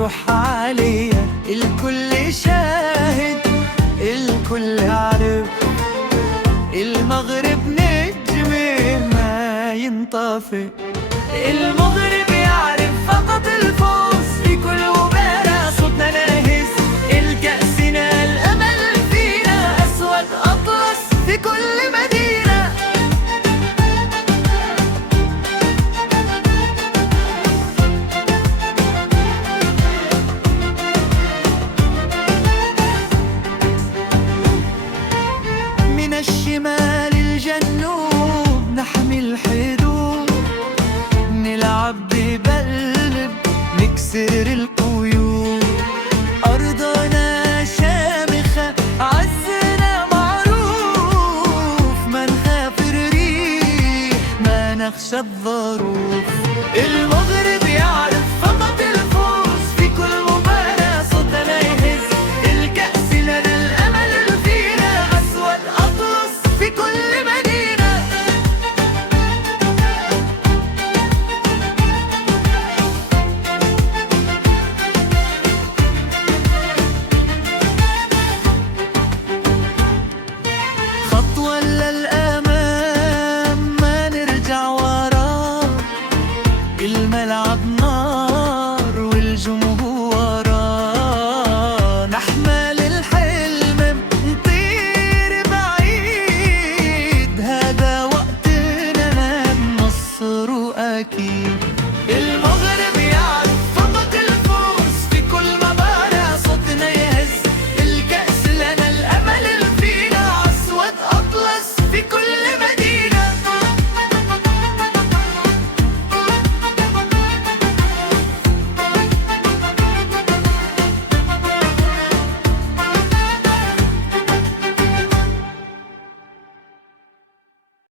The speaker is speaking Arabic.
بتروح عليا، الكل شاهد الكل عارف، المغرب نجم ما ينطفئ. المغرب يعرف فقط الفوز في كل مباراة، صوتنا ناهز الكأسنا، الأمل فينا، أسود أطلس في كل مدينة. من الشمال الجنوب نحمي الحدود، نلعب بقلب نكسر القيود، أرضنا شامخة عزنا معروف، ما نخاف الريح ما نخشى الظروف. المغرب